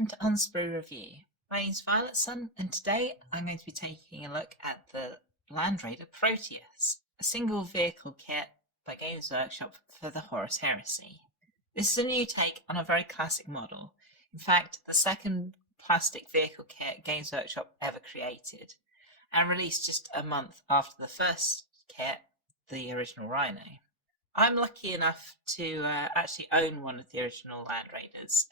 welcome to Unsprue Review. My name's Violet Sun, and today I'm going to be taking a look at the Land Raider Proteus, a single vehicle kit by Games Workshop for the Horus Heresy. This is a new take on a very classic model. In fact, the second plastic vehicle kit Games Workshop ever created, and released just a month after the first kit, the original Rhino. I'm lucky enough to actually own one of the original Land Raiders.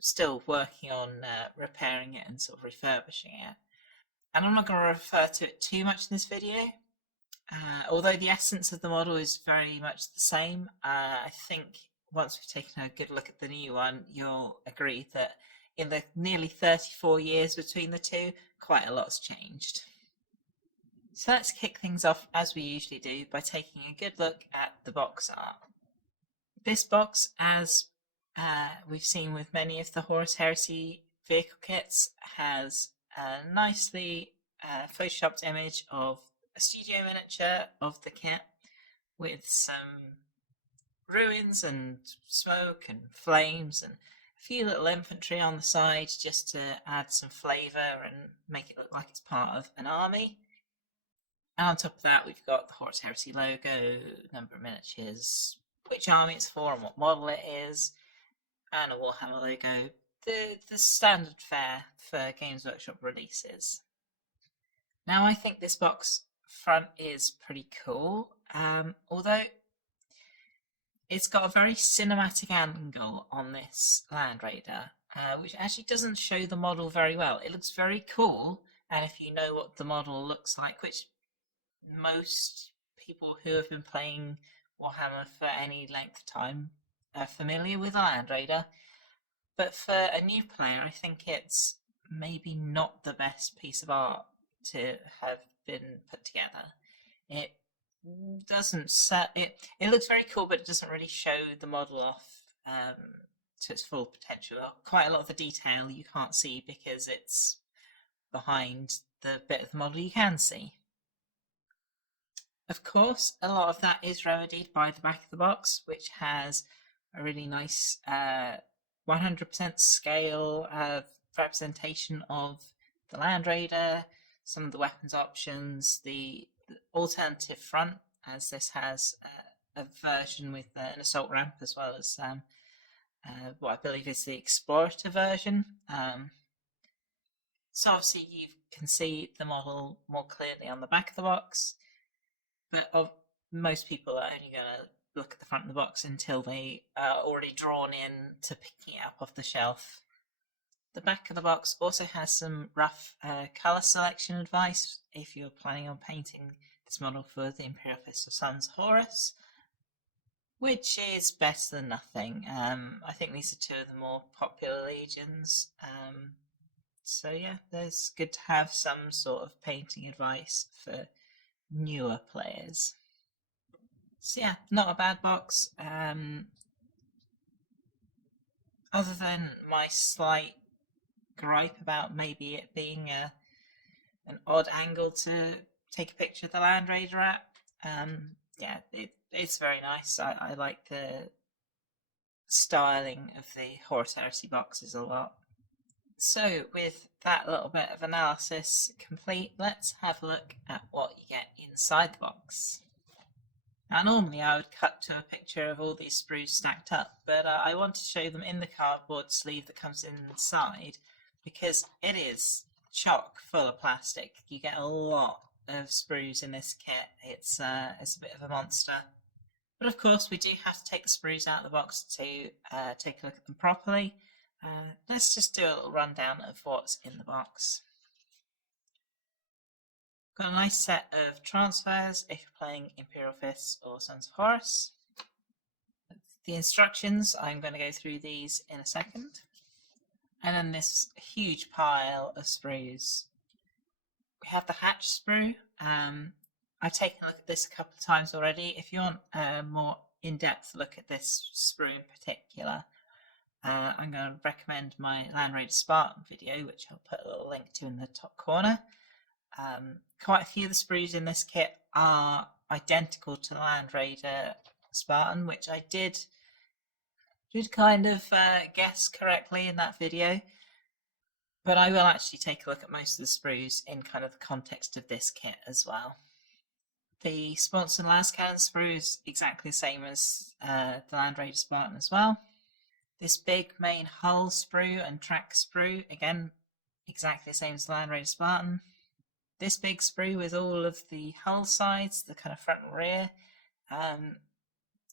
Still working on repairing it and sort of refurbishing it. And I'm not going to refer to it too much in this video. Although the essence of the model is very much the same, I think once we've taken a good look at the new one, you'll agree that in the nearly 34 years between the two, quite a lot's changed. So let's kick things off as we usually do by taking a good look at the box art. This box, as we've seen with many of the Horus Heresy vehicle kits, has a nicely photoshopped image of a studio miniature of the kit with some ruins and smoke and flames and a few little infantry on the side just to add some flavour and make it look like it's part of an army. And on top of that, we've got the Horus Heresy logo, number of miniatures, which army it's for and what model it is, and a Warhammer logo, the standard fare for Games Workshop releases. Now I think this box front is pretty cool, although it's got a very cinematic angle on this Land Raider, which actually doesn't show the model very well. It looks very cool, and if you know what the model looks like, which most people who have been playing Warhammer for any length of time are familiar with a Land Raider, but for a new player I think it's maybe not the best piece of art to have been put together. It doesn't it looks very cool, but it doesn't really show the model off to its full potential. Quite a lot of the detail you can't see because it's behind the bit of the model you can see. Of course, a lot of that is remedied by the back of the box, which has a really nice 100% scale representation of the Land Raider, some of the weapons options, the alternative front, as this has a version with an assault ramp as well as what I believe is the explorator version. So obviously you can see the model more clearly on the back of the box. But most people are only going to look at the front of the box until they are already drawn in to picking it up off the shelf. The back of the box also has some rough colour selection advice if you're planning on painting this model for the Imperial Fist of Suns Horus, which is better than nothing. I think these are two of the more popular legions. So yeah, it's good to have some sort of painting advice for newer players. So yeah, not a bad box. Other than my slight gripe about maybe it being an odd angle to take a picture of the Land Raider at. Yeah, it's very nice. I like the styling of the Horus Heresy boxes a lot. So with that little bit of analysis complete, let's have a look at what you get inside the box. Now normally I would cut to a picture of all these sprues stacked up, but I want to show them in the cardboard sleeve that comes inside because it is chock full of plastic. You get a lot of sprues in this kit. It's a bit of a monster. But of course we do have to take the sprues out of the box to take a look at them properly. Let's just do a little rundown of what's in the box. Got a nice set of transfers if you're playing Imperial Fists or Sons of Horus. The instructions, I'm going to go through these in a second. And then this huge pile of sprues. We have the hatch sprue. I've taken a look at this a couple of times already. If you want a more in-depth look at this sprue in particular, I'm going to recommend my Land Raider Spartan video, which I'll put a little link to in the top corner. Quite a few of the sprues in this kit are identical to the Land Raider Spartan, which I did did kind of guess correctly in that video, but I will actually take a look at most of the sprues in kind of the context of this kit as well. The Sponson last cannon sprue is exactly the same as the Land Raider Spartan as well. This big main hull sprue and track sprue, again, exactly the same as the Land Raider Spartan. This big sprue with all of the hull sides, the kind of front and rear,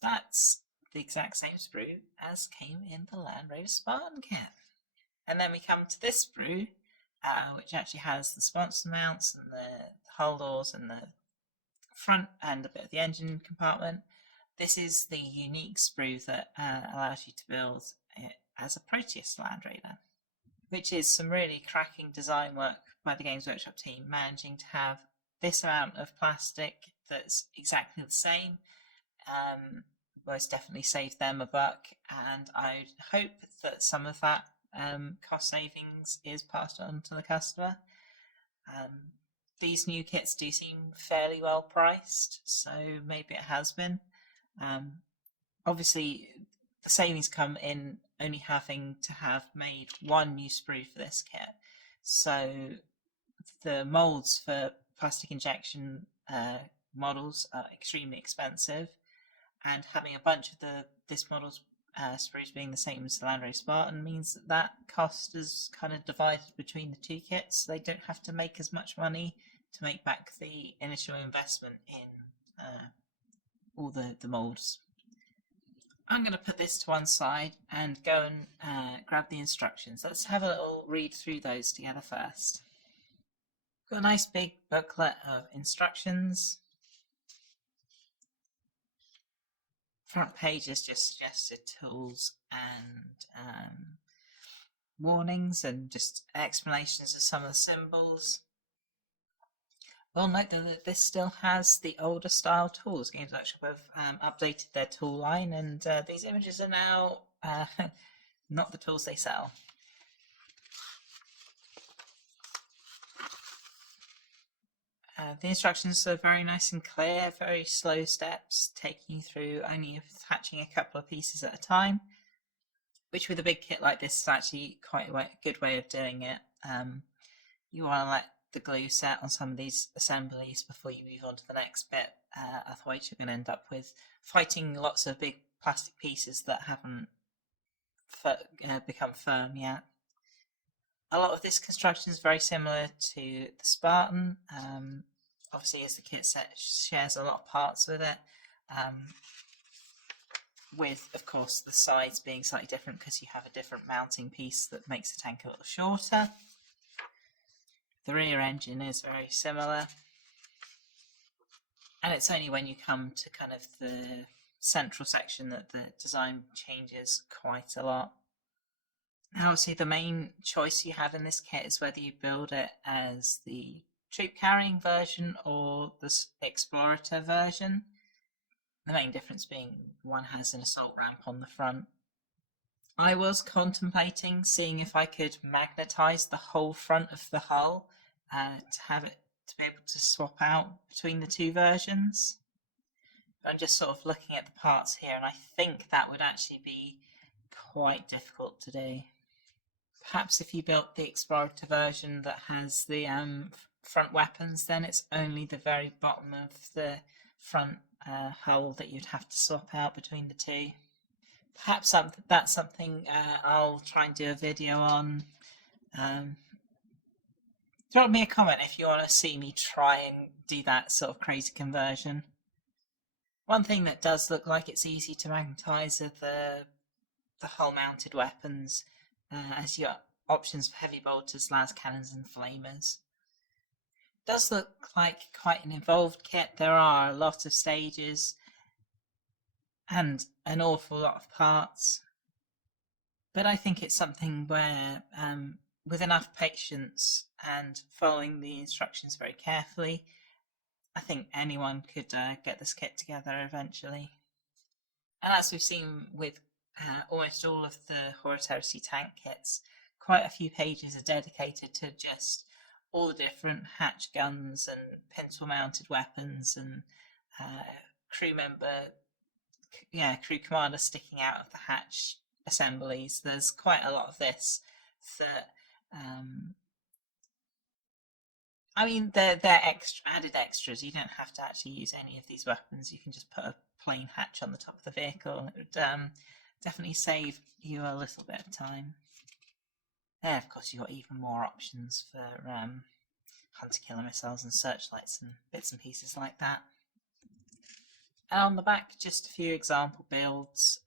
that's the exact same sprue as came in the Land Raider Spartan kit. And then we come to this sprue, which actually has the sponsor mounts and the hull doors and the front and a bit of the engine compartment. This is the unique sprue that allows you to build it as a Proteus Land Raider, which is some really cracking design work by the Games Workshop team, managing to have this amount of plastic that's exactly the same. Most definitely saved them a buck, and I hope that some of that cost savings is passed on to the customer. These new kits do seem fairly well priced, so maybe it has been. Obviously, the savings come in only having to have made one new sprue for this kit. So the molds for plastic injection models are extremely expensive, and having a bunch of this model's sprues being the same as the Land Raider Spartan means that cost is kind of divided between the two kits. So they don't have to make as much money to make back the initial investment in all the molds. I'm going to put this to one side and go and grab the instructions. Let's have a little read through those together first. Got a nice big booklet of instructions. Front page is just suggested tools and warnings and just explanations of some of the symbols. Well, note that this still has the older style tools. Games Workshop have updated their tool line, and these images are now not the tools they sell. The instructions are very nice and clear, very slow steps, taking you through only attaching a couple of pieces at a time, which with a big kit like this is actually quite a good way of doing it. You want to let the glue set on some of these assemblies before you move on to the next bit, otherwise you're going to end up with fighting lots of big plastic pieces that haven't become firm yet. A lot of this construction is very similar to the Spartan, obviously as the kit set shares a lot of parts with it, with of course the sides being slightly different because you have a different mounting piece that makes the tank a little shorter. The rear engine is very similar, and it's only when you come to kind of the central section that the design changes quite a lot. Now, obviously, the main choice you have in this kit is whether you build it as the troop carrying version or the explorator version. The main difference being one has an assault ramp on the front. I was contemplating seeing if I could magnetize the whole front of the hull to have it to be able to swap out between the two versions. But I'm just sort of looking at the parts here, and I think that would actually be quite difficult to do. Perhaps if you built the explorator version that has the front weapons, then it's only the very bottom of the front hull that you'd have to swap out between the two. Perhaps that's something I'll try and do a video on. Drop me a comment if you want to see me try and do that sort of crazy conversion. One thing that does look like it's easy to magnetize are the hull mounted weapons, as you got options for heavy bolters, las cannons and flamers. It does look like quite an involved kit. There are a lot of stages and an awful lot of parts, but I think it's something where with enough patience and following the instructions very carefully, I think anyone could get this kit together eventually. And as we've seen with almost all of the Horus Heresy tank kits, quite a few pages are dedicated to just all the different hatch guns and pintle mounted weapons and crew commander sticking out of the hatch assemblies. There's quite a lot of this that I mean, they're added extras. You don't have to actually use any of these weapons. You can just put a plain hatch on the top of the vehicle, and it would definitely save you a little bit of time. There, of course, you've got even more options for hunter-killer missiles and searchlights and bits and pieces like that. And on the back, just a few example builds.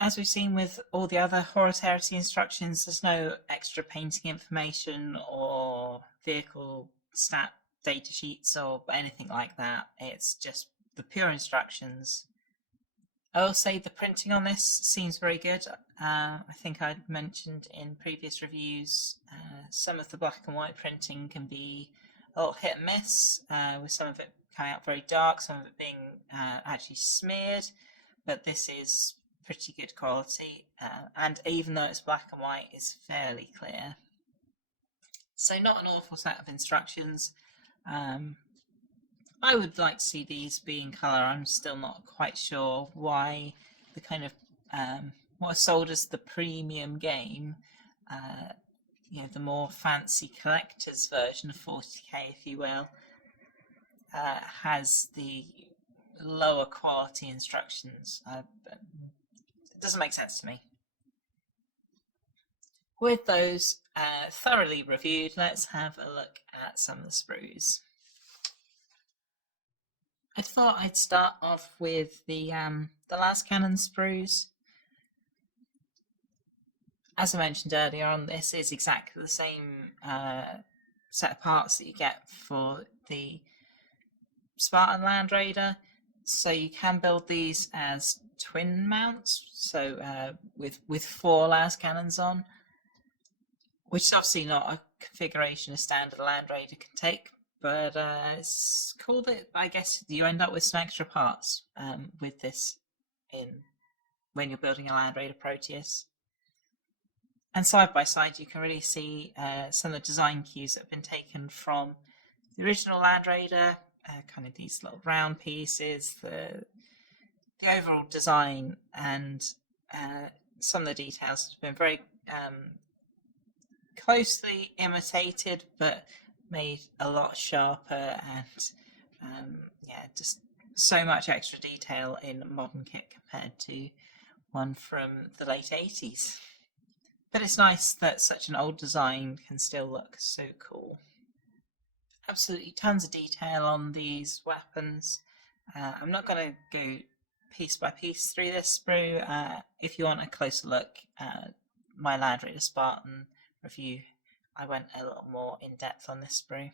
As we've seen with all the other Horus Heresy instructions, there's no extra painting information or vehicle stat data sheets or anything like that. It's just the pure instructions. I will say the printing on this seems very good. I think I'd mentioned in previous reviews, some of the black and white printing can be a little hit and miss, with some of it coming out very dark, some of it being actually smeared, but this is pretty good quality, and even though it's black and white, it's fairly clear. So not an awful set of instructions. I would like to see these be in colour. I'm still not quite sure why the kind of what is sold as the premium game, the more fancy collector's version of 40k, if you will, has the lower quality instructions. It doesn't make sense to me. With those thoroughly reviewed, let's have a look at some of the sprues. I thought I'd start off with the last canon sprues. As I mentioned earlier on, this is exactly the same set of parts that you get for the Spartan Land Raider. So you can build these as twin mounts, so with 4 las cannons on, which is obviously not a configuration a standard Land Raider can take, but it's cool that I guess you end up with some extra parts with this when you're building a Land Raider Proteus. And side by side, you can really see some of the design cues that have been taken from the original Land Raider, kind of these little round pieces, the overall design, and some of the details have been very closely imitated, but made a lot sharper, and just so much extra detail in modern kit compared to one from the late 80s. But it's nice that such an old design can still look so cool. Absolutely tons of detail on these weapons. I'm not going to go piece by piece through this sprue. If you want a closer look at my Land Raider Spartan review, I went a little more in depth on this sprue.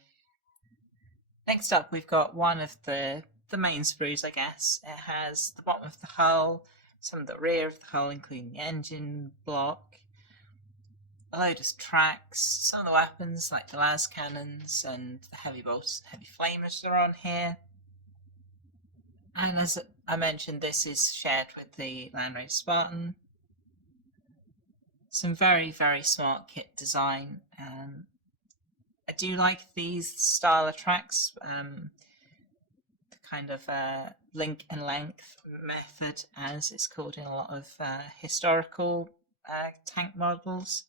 Next up, we've got one of the main sprues, I guess. It has the bottom of the hull, some of the rear of the hull, including the engine block, a load of tracks, some of the weapons like the las cannons and the heavy bolters and heavy flamers are on here. And as I mentioned, this is shared with the Land Raider Spartan. Some very, very smart kit design. I do like these style of tracks, the kind of link and length method, as it's called in a lot of historical tank models.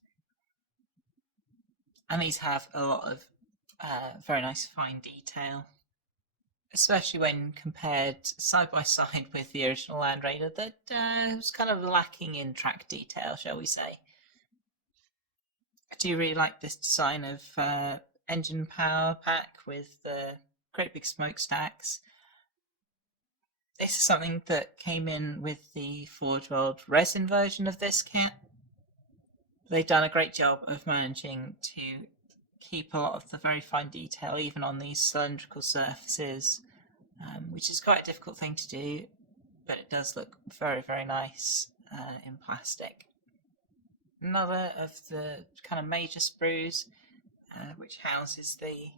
And these have a lot of very nice fine detail, especially when compared side by side with the original Land Raider that was kind of lacking in track detail, shall we say. I do really like this design of engine power pack with the great big smokestacks. This is something that came in with the Forge World resin version of this kit. They've done a great job of managing to keep a lot of the very fine detail even on these cylindrical surfaces, which is quite a difficult thing to do, but it does look very, very nice in plastic. Another of the kind of major sprues, which houses the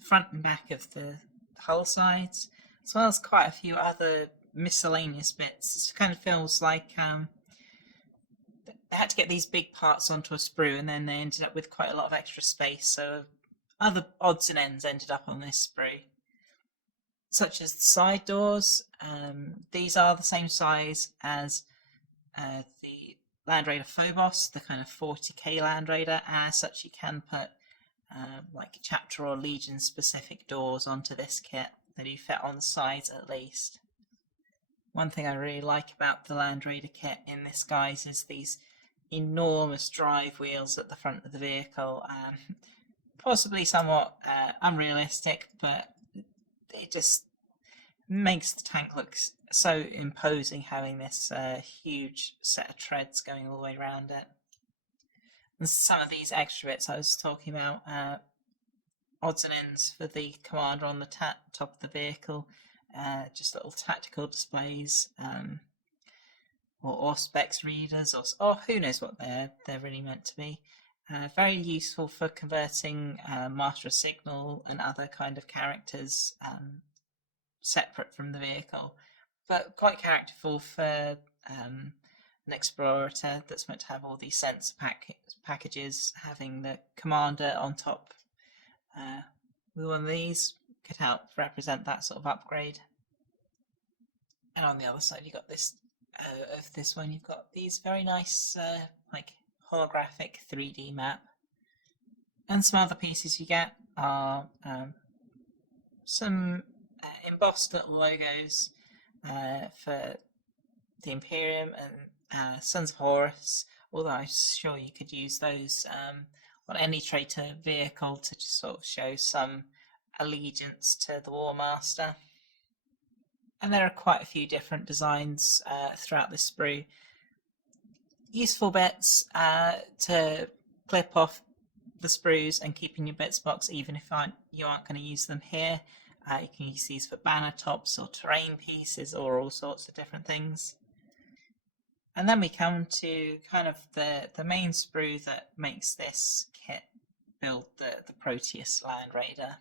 front and back of the hull sides, as well as quite a few other miscellaneous bits. It kind of feels like they had to get these big parts onto a sprue, and then they ended up with quite a lot of extra space, so other odds and ends ended up on this sprue, such as the side doors. These are the same size as the Land Raider Phobos, the kind of 40k Land Raider, and as such you can put like chapter or legion specific doors onto this kit that you fit on the sides at least. One thing I really like about the Land Raider kit in this guise is these enormous drive wheels at the front of the vehicle. Possibly somewhat unrealistic, but it just makes the tank look so imposing, having this huge set of treads going all the way around it. And some of these extra bits I was talking about, odds and ends for the commander on the top of the vehicle, just little tactical displays, or specs readers, or who knows what they're really meant to be. Very useful for converting Master of Signal and other kind of characters separate from the vehicle, but quite characterful for an explorator that's meant to have all these sensor packages. Having the commander on top with one of these could help represent that sort of upgrade. And on the other side, you've got this of this one, you've got these very nice like holographic 3D map, and some other pieces you get are some embossed little logos for the Imperium and Sons of Horus, although I'm sure you could use those on any traitor vehicle to just sort of show some allegiance to the War Master. And there are quite a few different designs throughout this sprue. Useful bits to clip off the sprues and keep in your bits box, even if you aren't going to use them here. You can use these for banner tops or terrain pieces or all sorts of different things. And then we come to kind of the main sprue that makes this kit build the Proteus Land Raider.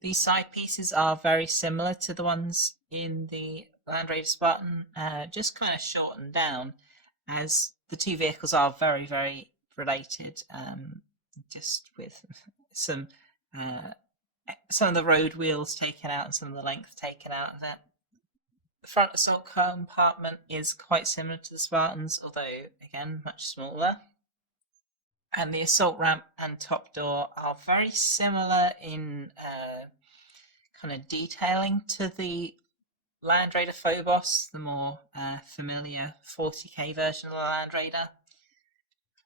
These side pieces are very similar to the ones in the Land Raider Spartan, just kind of shortened down, as the two vehicles are very, very related, just with some of the road wheels taken out and some of the length taken out of it. The front assault compartment is quite similar to the Spartans, although again much smaller. And the assault ramp and top door are very similar in kind of detailing to the Land Raider Phobos, the more familiar 40k version of the Land Raider.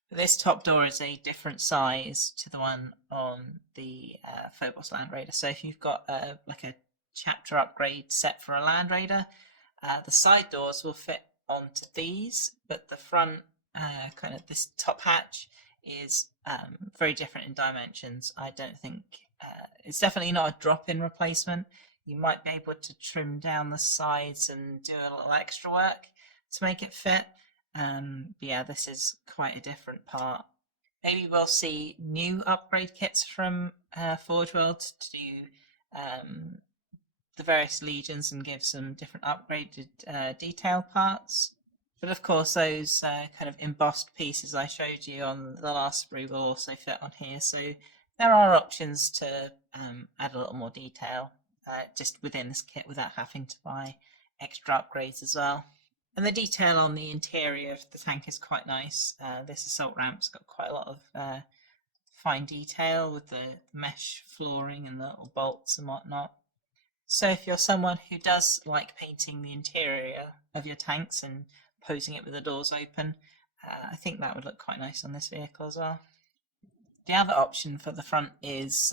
But this top door is a different size to the one on the Phobos Land Raider. So if you've got like a chapter upgrade set for a Land Raider, the side doors will fit onto these, but the front kind of this top hatch is very different in dimensions. I don't think it's definitely not a drop-in replacement. You might be able to trim down the sides and do a little extra work to make it fit. But yeah, this is quite a different part. Maybe we'll see new upgrade kits from Forge World to do the various legions and give some different upgraded detail parts. But of course, those kind of embossed pieces I showed you on the last sprue will also fit on here. So there are options to add a little more detail just within this kit without having to buy extra upgrades as well. And the detail on the interior of the tank is quite nice. This assault ramp's got quite a lot of fine detail with the mesh flooring and the little bolts and whatnot. So if you're someone who does like painting the interior of your tanks and posing it with the doors open, I think that would look quite nice on this vehicle as well. The other option for the front is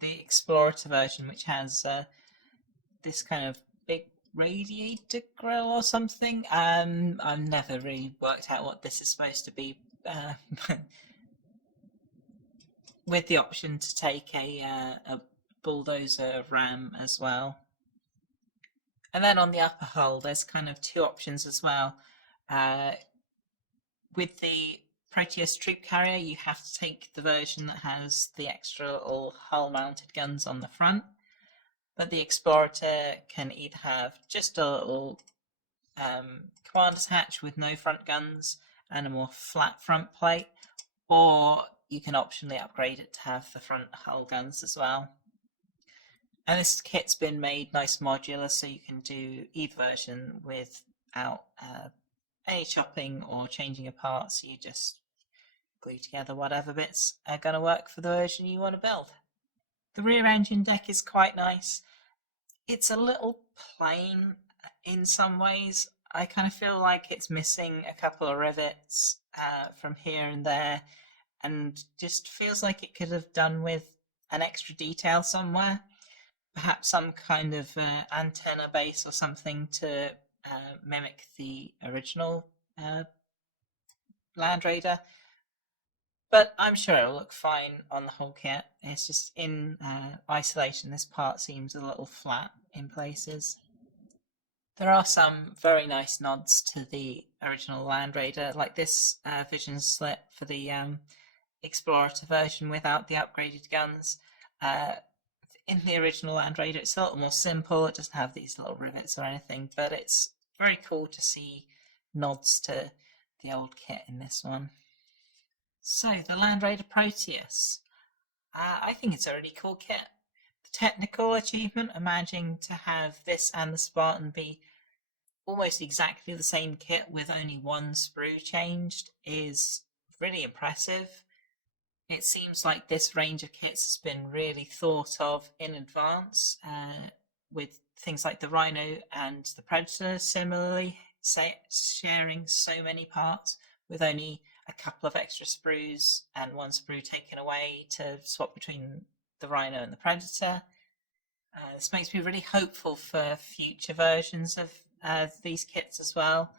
the Explorator version, which has this kind of big radiator grill or something. I've never really worked out what this is supposed to be, with the option to take a bulldozer ram as well. And then on the upper hull, there's kind of two options as well. With the Proteus troop carrier, you have to take the version that has the extra little hull-mounted guns on the front. But the Explorator can either have just a little commander's hatch with no front guns and a more flat front plate, or you can optionally upgrade it to have the front hull guns as well. And this kit's been made nice modular, so you can do either version with out any chopping or changing of parts. You just glue together whatever bits are going to work for the version you want to build. The rear engine deck is quite nice. It's a little plain in some ways. I kind of feel like it's missing a couple of rivets from here and there, and just feels like it could have done with an extra detail somewhere. Perhaps some kind of antenna base or something to mimic the original Land Raider. But I'm sure it'll look fine on the whole kit. It's just in isolation, this part seems a little flat in places. There are some very nice nods to the original Land Raider, like this vision slit for the Explorator version without the upgraded guns. In the original Land Raider, it's a little more simple. It doesn't have these little rivets or anything, but it's very cool to see nods to the old kit in this one. So, the Land Raider Proteus. I think it's a really cool kit. The technical achievement of managing to have this and the Spartan be almost exactly the same kit with only one sprue changed is really impressive. It seems like this range of kits has been really thought of in advance, with things like the Rhino and the Predator similarly sharing so many parts with only a couple of extra sprues and one sprue taken away to swap between the Rhino and the Predator. This makes me really hopeful for future versions of these kits as well.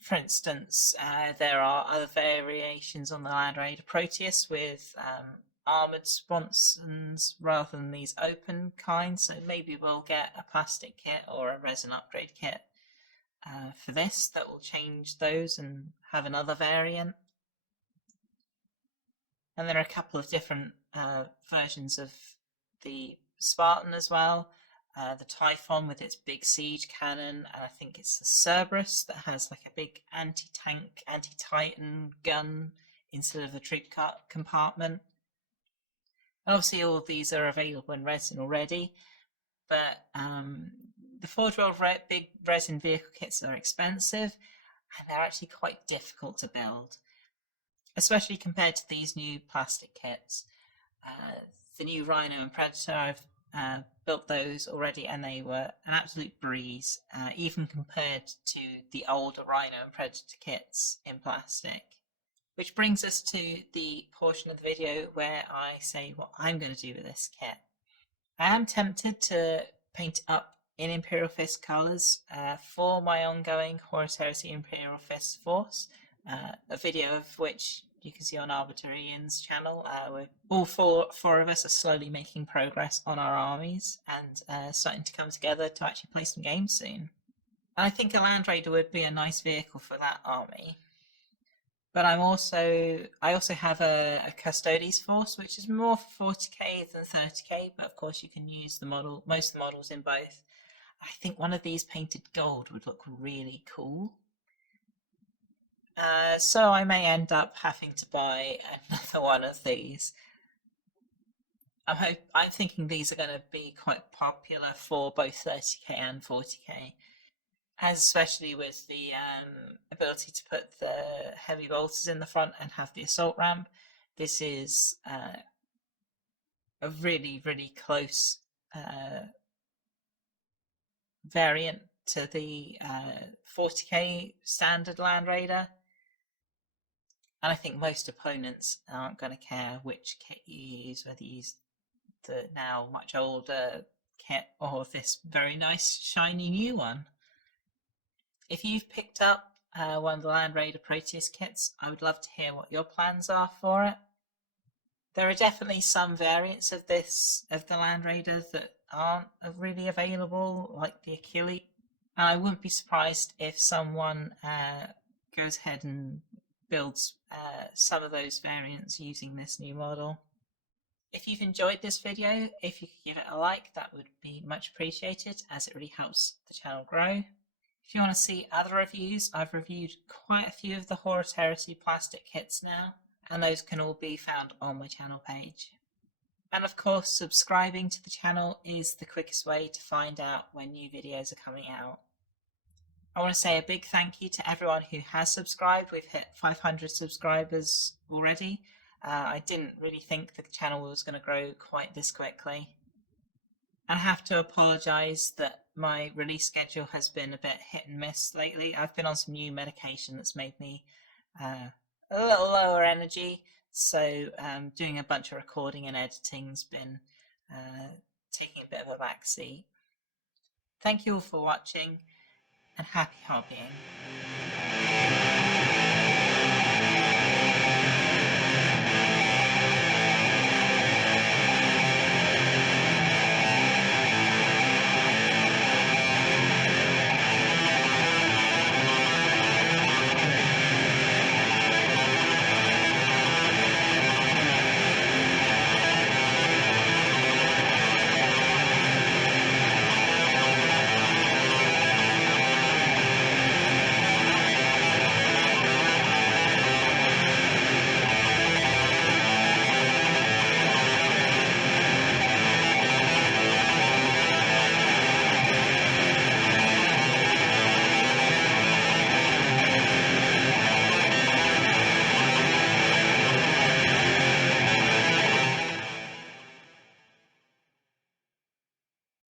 For instance, there are other variations on the Land Raider Proteus with armoured sponsons rather than these open kinds, so maybe we'll get a plastic kit or a resin upgrade kit for this that will change those and have another variant. And there are a couple of different versions of the Spartan as well. The Typhon with its big siege cannon, and I think it's the Cerberus that has like a big anti-tank, anti-titan gun instead of the troop compartment. And obviously all of these are available in resin already, but the Forge World big resin vehicle kits are expensive, and they're actually quite difficult to build, especially compared to these new plastic kits. The new Rhino and Predator, I've built those already, and they were an absolute breeze, even compared to the older Rhino and Predator kits in plastic. Which brings us to the portion of the video where I say what I'm going to do with this kit. I am tempted to paint it up in Imperial Fist colours for my ongoing Horus Heresy Imperial Fist Force, a video of which you can see on Arbitrarian's channel. We're all four of us are slowly making progress on our armies and starting to come together to actually play some games soon. And I think a Land Raider would be a nice vehicle for that army. But I also have a Custodes force, which is more for 40k than 30k, but of course you can use most of the models in both. I think one of these painted gold would look really cool. So I may end up having to buy another one of these. I'm thinking these are going to be quite popular for both 30k and 40k, as especially with the ability to put the heavy bolters in the front and have the assault ramp. This is a really, really close variant to the 40k standard Land Raider. And I think most opponents aren't going to care which kit you use, whether you use the now much older kit or this very nice shiny new one. If you've picked up one of the Land Raider Proteus kits, I would love to hear what your plans are for it. There are definitely some variants of the Land Raider that aren't really available, like the Achille. And I wouldn't be surprised if someone goes ahead and builds some of those variants using this new model. If you've enjoyed this video, if you could give it a like, that would be much appreciated, as it really helps the channel grow. If you want to see other reviews, I've reviewed quite a few of the Horus Heresy plastic kits now, and those can all be found on my channel page. And of course, subscribing to the channel is the quickest way to find out when new videos are coming out. I want to say a big thank you to everyone who has subscribed. We've hit 500 subscribers already. I didn't really think the channel was going to grow quite this quickly. I have to apologise that my release schedule has been a bit hit and miss lately. I've been on some new medication that's made me a little lower energy, so doing a bunch of recording and editing's been taking a bit of a backseat. Thank you all for watching, and happy hobbying.